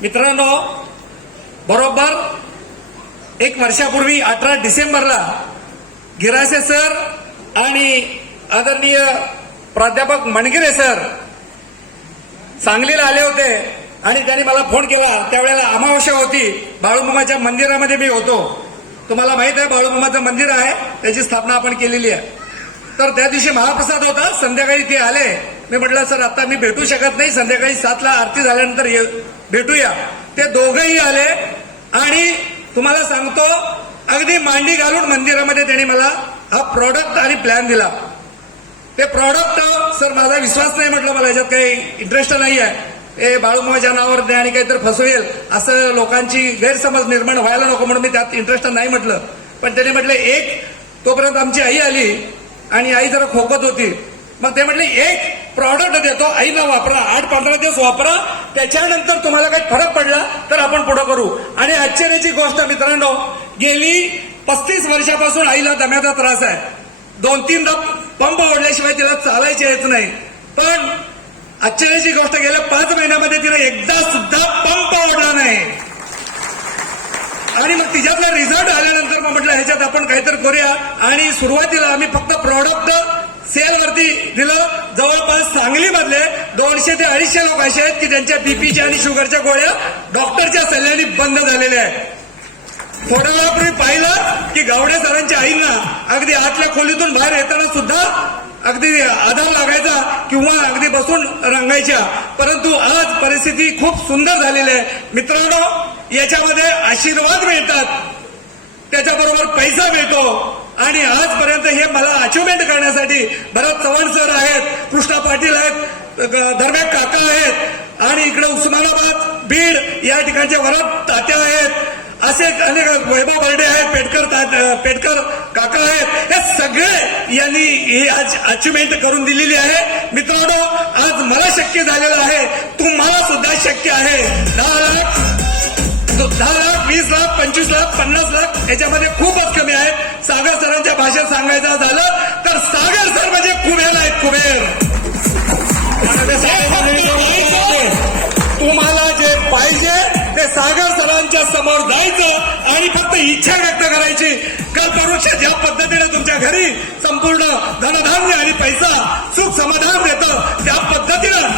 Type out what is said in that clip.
मित्रांनो बरोबर एक वर्षापूर्वी अठरा डिसेंबरला गिरासे सर आणि आदरणीय प्राध्यापक मणगिरे सर सांगलीला आले होते आणि त्यांनी मला फोन केला. त्यावेळेला अमावस्या होती. बाळूमामाच्या मंदिरामध्ये मी होतो. तुम्हाला माहीत आहे बाळूमामाचं मंदिर आहे. त्याची स्थापना आपण केलेली आहे. तर त्या दिवशी महाप्रसाद होता संध्याकाळी ते आले. मी म्हटलं सर आता मी भेटू शकत नाही संध्याकाळी सातला आरती झाल्यानंतर ये- भेटूया. ते दोघंही आले आणि तुम्हाला सांगतो अगदी मांडी घालून मंदिरामध्ये त्यांनी मला हा प्रॉडक्ट आणि प्लॅन दिला. ते प्रॉडक्ट सर माझा विश्वास नाही म्हटलं मला याच्यात काही इंटरेस्ट नाही आहे. ए बाळूमाच्या नावावर द्या आणि काहीतरी फसवेल असं लोकांची गैरसमज निर्माण व्हायला नको म्हणून मी त्यात इंटरेस्ट नाही म्हटलं. पण त्याने म्हटलं एक तोपर्यंत आमची आई आली आणि आई जरा खोकत होती. मग ते म्हटले एक प्रॉडक्ट देतो आईला वापरा आठ पंधरा दिवस वापरा त्याच्यानंतर तुम्हाला काही फरक पडला तर आपण पुढे करू. आणि आश्चर्याची गोष्ट मित्रांनो गेली पस्तीस वर्षापासून आईला दम्याचा त्रास आहे. दोन तीनदा पंप ओढल्याशिवाय तिला चालायचे येत नाही. पण आश्चर्याची गोष्ट गेल्या पाच महिन्यामध्ये तिला एकदा सुद्धा पंप ओढला नाही आणि मग तिच्यातला रिझल्ट आल्यानंतर मग म्हटलं ह्याच्यात आपण काहीतरी करूया. आणि सुरुवातीला आम्ही फक्त प्रॉडक्ट सेलवरती दिलं. जवळपास सांगलीमधले दोनशे ते अडीचशे लोक असे आहेत की ज्यांच्या बीपीच्या आणि शुगरच्या गोळ्या डॉक्टरच्या सल्ल्याने बंद झालेल्या आहेत. थोड्या वेळापूर्वी पाहिलं की गावडे सरांच्या आईंना अगदी आतल्या खोलीतून बाहेर येताना सुद्धा अगदी आधार लागायचा किंवा अगदी बसून रंगायच्या. परंतु आज परिस्थिती खूप सुंदर झालेली आहे. मित्रांनो याच्यामध्ये आशीर्वाद मिळतात. त्याच्याबरोबर पैसा मिळतो. आणि आजपर्यंत हे मला अचिव्हमेंट करण्यासाठी भरत चव्हाण सर आहेत कृष्णा पाटील आहेत धर्मेक काका आहेत आणि इकडे उस्मानाबाद बीड या ठिकाणचे वरद तात्या आहेत असे अनेक वैभव बर्डे आहेत पेटकर पेटकर काका आहेत. हे सगळे यांनी ही आज अचिव्हमेंट करून दिलेली आहे. मित्रांनो आज मला शक्य झालेलं आहे. तुम्हाला सुद्धा शक्य आहे. दहा लाख दहा लाख वीस लाख पंचवीस लाख पन्नास लाख याच्यामध्ये खूपच कमी आहेत. सागर सरांच्या भाषेत सांगायचं झालं तर सागर सर म्हणजे कुबेर आहेत कुबेर. तुम्हाला जे पाहिजे ते सागर सरांच्या समोर जायचं आणि फक्त इच्छा व्यक्त करायची. कल्पवृक्ष ज्या पद्धतीने तुमच्या घरी संपूर्ण धनधान्य आणि पैसा सुख समाधान देतं त्या पद्धतीनं